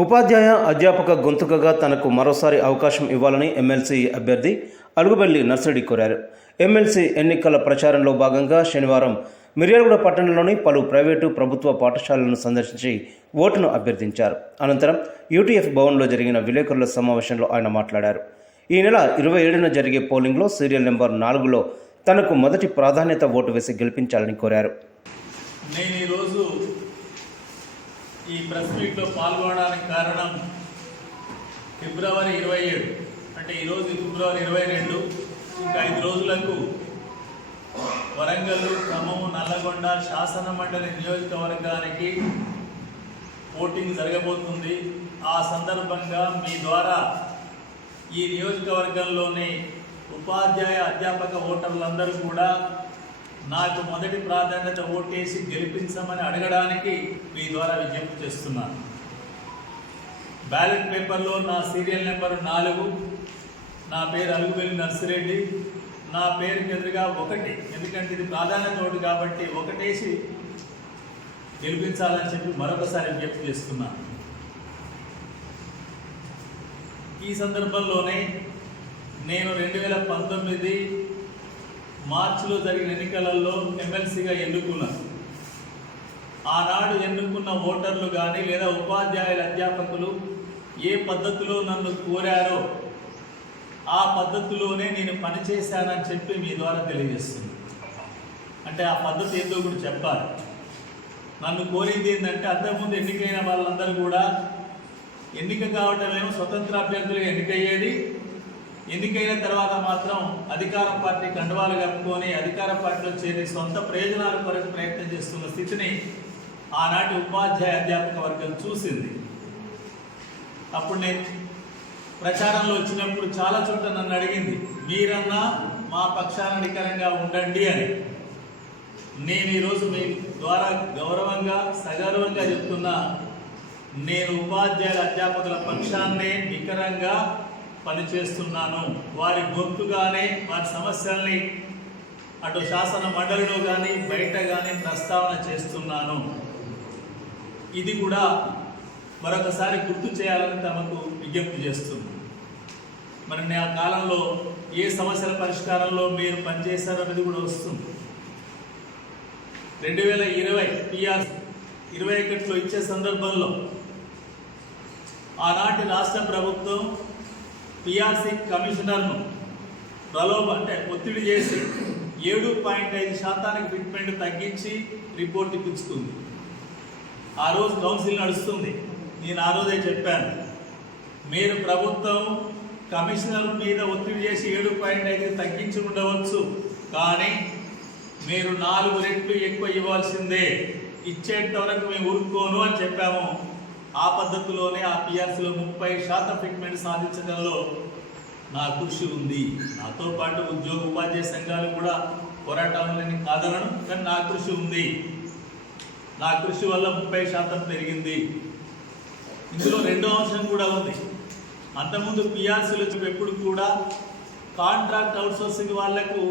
ఉపాధ్యాయ అధ్యాపక గొంతుకగా తనకు మరోసారి అవకాశం ఇవ్వాలని ఎమ్మెల్సీ అభ్యర్థి అలుగుబెల్లి నర్సిరెడ్డి కోరారు. ఎమ్మెల్సీ ఎన్నికల ప్రచారంలో భాగంగా శనివారం మిర్యాలగూడ పట్టణంలోని పలు ప్రైవేటు ప్రభుత్వ పాఠశాలలను సందర్శించి ఓటును అభ్యర్థించారు. అనంతరం యూటీఎఫ్ భవన్లో జరిగిన విలేకరుల సమావేశంలో ఆయన మాట్లాడారు. ఈ నెల ఇరవై ఏడున జరిగే పోలింగ్లో సీరియల్ నెంబర్ నాలుగులో తనకు మొదటి ప్రాధాన్యత ఓటు వేసి గెలిపించాలని కోరారు. నేను ఈరోజు ఈ ప్రెస్ మీట్లో పాల్గొనడానికి కారణం ఫిబ్రవరి ఇరవై ఏడు. అంటే ఈరోజు ఫిబ్రవరి ఇరవై రెండు. ఇంకా ఐదు రోజులకు వరంగల్ ఖమ్మం నల్లగొండ శాసన మండలి నియోజకవర్గానికి ఓటింగ్ జరగబోతుంది. ఆ సందర్భంగా మీ ద్వారా ఈ నియోజకవర్గంలోని ఉపాధ్యాయ అధ్యాపక ఓటర్లందరూ కూడా నాకు మొదటి ప్రాధాన్యత ఓటేసి గెలిపించమని అడగడానికి మీ ద్వారా విజ్ఞప్తి చేస్తున్నాను. బ్యాలెట్ పేపర్లో నా సీరియల్ నెంబర్ నాలుగు నా పేరు అలుగుబెల్లి నర్సిరెడ్డి నా పేరుకి ఎదురుగా ఒకటి ఎందుకంటే ఇది ప్రాధాన్యత ఓటు కాబట్టి ఒకటేసి గెలిపించాలని చెప్పి మరొకసారి విజ్ఞప్తి చేస్తున్నాను. ఈ సందర్భంలోనే నేను రెండు వేల పంతొమ్మిది మార్చిలో జరిగిన ఎన్నికలలో ఎమ్మెల్సీగా ఎన్నుకున్నారు. ఆనాడు ఎన్నుకున్న ఓటర్లు కానీ లేదా ఉపాధ్యాయుల అధ్యాపకులు ఏ పద్ధతిలో నన్ను కోరారో ఆ పద్ధతిలోనే నేను పనిచేశానని చెప్పి మీ ద్వారా తెలియజేస్తుంది. అంటే ఆ పద్ధతి ఏందో కూడా చెప్పాలి. నన్ను కోరింది ఏంటంటే అంతకుముందు ఎన్నికైన వాళ్ళందరూ కూడా ఎన్నిక కావటం ఏమో స్వతంత్ర అభ్యర్థులుగా ఎన్నికయ్యేది ఎన్నికైన తర్వాత మాత్రం అధికార పార్టీ కండువాలు కప్పుకొని అధికార పార్టీలో చేరి సొంత ప్రయోజనాల కొరకు ప్రయత్నం చేస్తున్న స్థితిని ఆనాటి ఉపాధ్యాయ అధ్యాపక వర్గం చూసింది. అప్పుడు నేను ప్రచారంలో వచ్చినప్పుడు చాలా చోట్ల నన్ను అడిగింది మీరన్నా మా పక్షాన నికరంగా ఉండండి అని. నేను ఈరోజు మీ ద్వారా గౌరవంగా సగౌరవంగా చెప్తున్నా నేను ఉపాధ్యాయుల అధ్యాపకుల పక్షాన్నే నికరంగా పనిచేస్తున్నాను. వారి గొంతుగానే వారి సమస్యల్ని అటు శాసన మండలిలో కానీ బయట కానీ ప్రస్తావన చేస్తున్నాను. ఇది కూడా మరొకసారి గుర్తు చేయాలని తమకు విజ్ఞప్తి చేస్తుంది మరి నా కాలంలో ఏ సమస్యల పరిష్కారంలో మీరు పనిచేశారనేది కూడా వస్తుంది. రెండు వేల ఇరవై పిఆర్ ఇరవై ఒకటిలో ఇచ్చే సందర్భంలో ఆనాటి రాష్ట్ర ప్రభుత్వం పిఆర్సీ కమిషనర్ను ప్రలోభ అంటే ఒత్తిడి చేసి ఏడు పాయింట్ ఐదు శాతానికి ఫిట్మెంట్ తగ్గించి రిపోర్ట్ ఇప్పించుకుంది ఆ రోజు కౌన్సిల్ నడుస్తుంది. నేను ఆ రోజే చెప్పాను. మీరు ప్రభుత్వం కమిషనర్ మీద ఒత్తిడి చేసి ఏడు పాయింట్ ఐదు తగ్గించి ఉండవచ్చు. కానీ మీరు నాలుగు రెట్లు ఎక్కువ ఇవ్వాల్సిందే. ఇచ్చేంత వరకు మేము ఊరుకోను అని చెప్పాము. ఆ పద్ధతిలోనే ఆ పిఆర్సీలో ముప్పై శాతం ఫిట్మెంట్ సాధించడంలో నా కృషి ఉంది. నాతో పాటు ఉద్యోగ ఉపాధ్యాయ సంఘాలు కూడా పోరాటాలని కాదనను కానీ నా కృషి ఉంది. నా కృషి వల్ల ముప్పై శాతం పెరిగింది. ఇందులో రెండో అంశం కూడా ఉంది. అంతకుముందు పిఆర్సీలు ఎప్పుడు కూడా కాంట్రాక్ట్ అవుట్సోర్సింగ్ వాళ్ళకు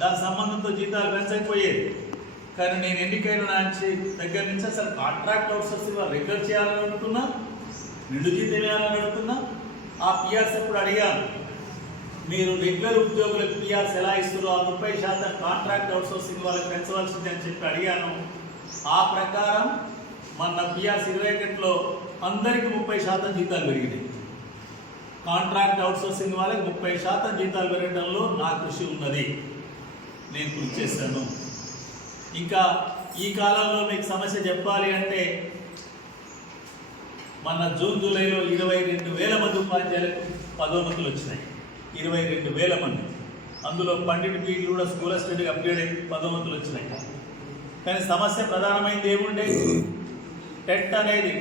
దాని సంబంధంతో జీతాలు పెంచకపోయేది కానీ నేను ఎన్నికైన నుంచి దగ్గర నుంచి అసలు కాంట్రాక్ట్ అవుట్సోర్సింగ్ వాళ్ళు రెగ్యులర్ చేయాలని అడుగుతున్నా నిడుజీ తెలియాలని అడుగుతున్నా ఆ పిఆర్స్ ఎప్పుడు అడిగాను మీరు రెగ్యులర్ ఉద్యోగులకు పిఆర్స్ ఎలా ఇస్తారో ఆ ముప్పై శాతం కాంట్రాక్ట్ అవుట్సోర్సింగ్ వాళ్ళకి పెంచవలసింది అని చెప్పి అడిగాను. ఆ ప్రకారం మన పిఆర్స్ ఇరవై ఒకటిలో అందరికి ముప్పై శాతం జీతాలు పెరిగినాయి. కాంట్రాక్ట్ అవుట్సోర్సింగ్ వాళ్ళకి ముప్పై శాతం జీతాలు పెరగడంలో నా కృషి ఉన్నది. నేను కృషి చేశాను. ఇంకా ఈ కాలంలో మీకు సమస్య చెప్పాలి అంటే మన జూన్ జూలైలో ఇరవై రెండు వేల మంది ఉపాధ్యాయులకు పదోన్నతులు వచ్చినాయి. ఇరవై రెండు వేల మంది. అందులో పండిట్ బీఈలు కూడా స్కూల్ అసిస్టెంట్కి అప్గ్రేడ్ అయ్యి పదోన్నతులు వచ్చినాయి. కానీ సమస్య ప్రధానమైనది ఏముండే? టెట్ అనేది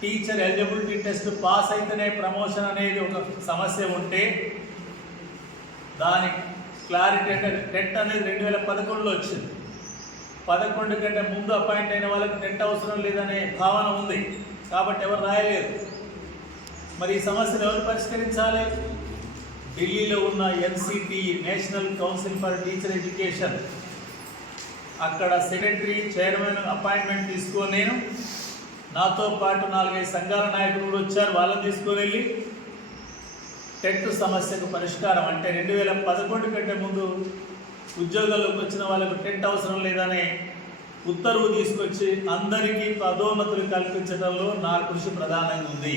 టీచర్ ఎలిజిబిలిటీ టెస్ట్ పాస్ అయితేనే ప్రమోషన్ అనేది ఒక సమస్య ఉంటే దాని క్లారిటీ అంటే టెట్ అనేది రెండు వేల పదకొండులో వచ్చింది. పదకొండు కంటే ముందు అపాయింట్ అయిన వాళ్ళకి టెంట్ అవసరం లేదనే భావన ఉంది. కాబట్టి ఎవరు రాయలేరు మరి ఈ సమస్యను ఎవరు పరిష్కరించాలి? ఢిల్లీలో ఉన్న NCT national council for teacher education. అక్కడ సెక్రటరీ చైర్మన్ అపాయింట్మెంట్ తీసుకొని నేను. నాతో పాటు నాలుగైదు సంఘాల నాయకులు కూడా వచ్చారు. వాళ్ళని తీసుకొని వెళ్ళి టెట్ సమస్యకు పరిష్కారం అంటే రెండు వేల పదకొండు కంటే ముందు ఉద్యోగాల్లోకి వచ్చిన వాళ్ళకు టెంట్ అవసరం లేదనే ఉత్తర్వు తీసుకొచ్చి అందరికీ పదోన్నతులు కల్పించడంలో నా కృషి ప్రధానంగా ఉంది.